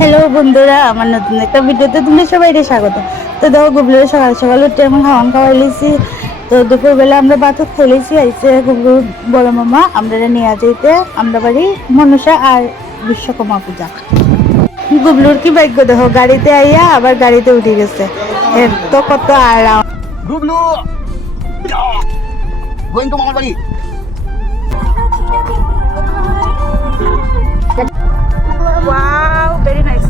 Hello বন্ধুরা, আমার নতুন একটা ভিডিওতে তুমি সবাইকে স্বাগত। তো দেখো, গুবলুর সকাল সকাল উঠে আমি খাওয়াই লিছি। তো দুপুরবেলা আমরা ভাতও খেলেছি। আইসে গুবলুর বড় মামা আমরা নিয়ে যাইতে আমরা বাড়ি মনসা আর বিশ্বকর্মা পূজা। গুবলুর কি ভাগ্য, দেখো গাড়িতে আইয়া আবার গাড়িতে উঠে গেছে। এর তো কত আরাম। গুবলু গোয়িং টু মামার বাড়ি। Wow, very nice.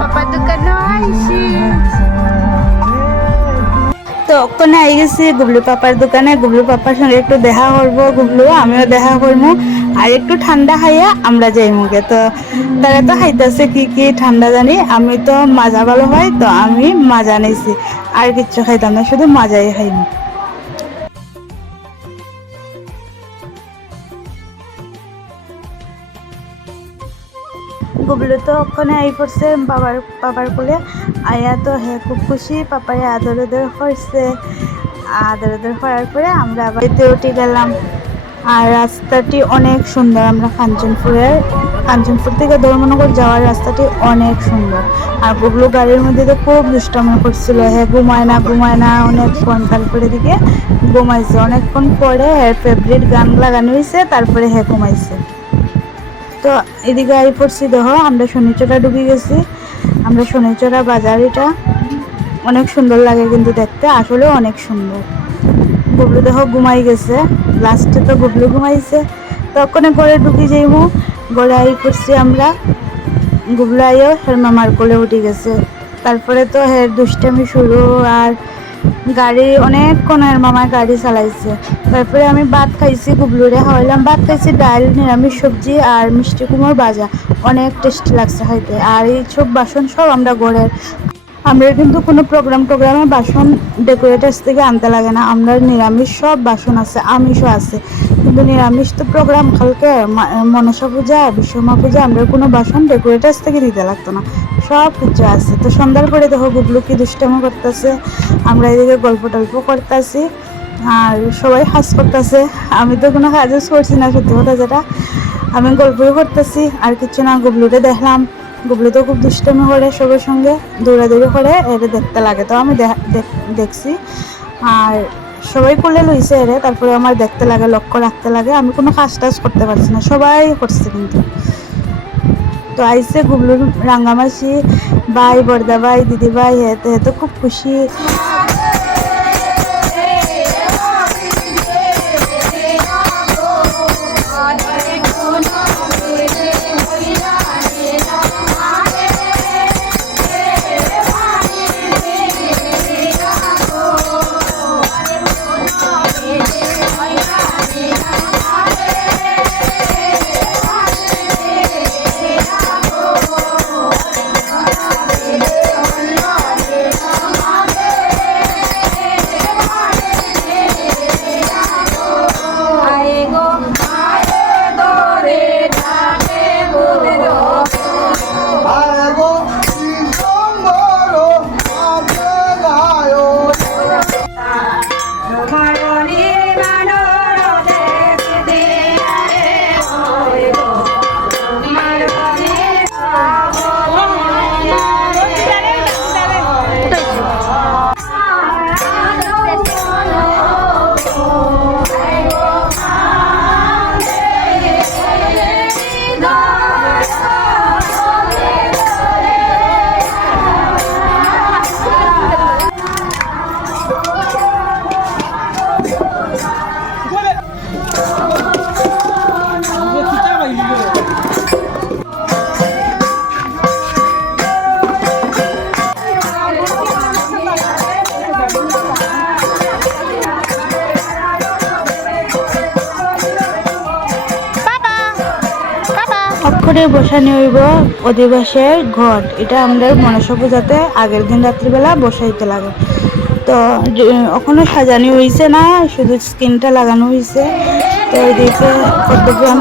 পাপার দোকানে আইছি। তো ওখানে আই গেছি গুবলু পাপার দোকানে। গুবলু পাপার সঙ্গে একটু দেখা করবো, গুবলু আমিও দেখা করবো, আর একটু ঠান্ডা খাইয়া আমরা যাইমুগে। তো তারা তো খাইতেছে কি কি ঠান্ডা জানি, আমি তো মাজা ভালো হয় তো আমি মাজা নিয়েছি, আর কিচ্ছু খাইতাম না, শুধু মাজাই খাইনি। গুবলু তো ওখানে আই পড়ছে বাবার কোলে। আয়া তো হে খুব খুশি, পাপায় আদর আদর করছে। আদর আদর করার পরে আমরা আবার উঠে গেলাম। আর রাস্তাটি অনেক সুন্দর। আমরা কাঞ্চনপুর থেকে ধর্মনগর যাওয়ার রাস্তাটি অনেক সুন্দর। আর গুবলু গাড়ির মধ্যে তো খুব দুষ্টামি করছিল, হ্যাঁ ঘুমায় না অনেকক্ষণ। তারপরে দিকে ঘুমাইছে অনেকক্ষণ পরে, হ্যাঁ ফেভারিট গান লাগানো হয়েছে, তারপরে হ্যাঁ ঘুমাইছে। তো এদিকে আই পড়ছি, দেখো আমরা শনিচড়া ঢুকে গেছি। আমরা শনিচড়া বাজার, এটা অনেক সুন্দর লাগে কিন্তু দেখতে, আসলেও অনেক সুন্দর। গুবলু দেখো ঘুমাই গেছে, লাস্টে তো গুবলু ঘুমাইছে। তখন ঘরে ঢুকি যাইমু, ঘরে আই পড়ছি আমরা। গুবলু আইও হের মামার কোলে উঠে গেছে। তারপরে তো হের দুষ্টামি শুরু, আর গাড়ি অনেকক্ষণ হের মামার গাড়ি চালাইছে। তারপরে আমি ভাত খাইছি, গুবলুরে খাওয়াইলাম। ভাত খাইছি ডাল, নিরামিষ সবজি আর মিষ্টি কুমড়োর ভাজা, অনেক টেস্টি লাগছে খাইতে। আর এই সব বাসন সব আমরা ঘরের। আমরা কিন্তু কোনো প্রোগ্রামে বাসন ডেকোরেটার্স থেকে আনতে লাগে না। আমরা নিরামিষ সব বাসন আছে, আমিষও আছে। কিন্তু নিরামিষ তো প্রোগ্রাম কালকে মনসা পূজা, বিশ্বকর্মা পূজা, আমরা কোনো বাসন ডেকোরেটার্স থেকে দিতে লাগতো না, সব কিছু আছে। তো সন্ধ্যার পরে দেখো গুবলু কি দুষ্টামি করতেছে, আমরা এদিকে গল্প টল্প করতেছি, আর সবাই হাস করতেছে। আমি তো কোনো কাজও করছি না, সত্যি কথা যেটা, আমি গল্পই করতেছি আর কিছু না। গুবলুরে দেখলাম, গুবলু তো খুব দুষ্টামি করে, সবার সঙ্গে দৌড়াদৌড়ি করে, এটা দেখতে লাগে। তো আমি দেখছি, আর সবাই করলে লইছে এরে, তারপরে আমার দেখতে লাগে, লক্ষ্য রাখতে লাগে। আমি কোনো কাজ টাজ করতে পারছি না, সবাই করছে কিন্তু। তো আইসে গুবলুর রাঙ্গামাসি ভাই, বর্দা ভাই, দিদি ভাই, হেতে তো খুব খুশি। অক্ষরের বসানি হইব অধিবাসের ঘট, এটা আমাদের মনসা পূজাতে আগের দিন রাত্রিবেলা বসাইতে লাগে। তো ওখানে সাজানো হয়েছে না, শুধু স্ক্রিনটা লাগানো হয়েছে। তো এদিকে পদ্মগ্রাম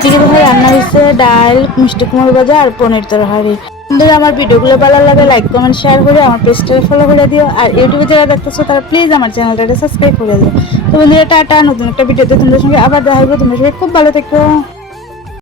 এদিকে দেখো রান্না হয়েছে ডাল, মিষ্টি কুমড়ো ভাজা আর পনির তরকারি। বন্ধুরা আমার ভিডিওগুলো ভালো লাগে লাইক কমেন্ট শেয়ার করে আমার পেজটাকে ফলো করে দিও, আর ইউটিউবে যারা দেখতেছো তারা প্লিজ আমার চ্যানেলটাকে সাবস্ক্রাইব করে দিও। তো বন্ধুরা টাটা, নতুন একটা ভিডিওতে তোমাদের সঙ্গে আবার দেখা হবে। তোমরা সবাই খুব ভালো থেকো।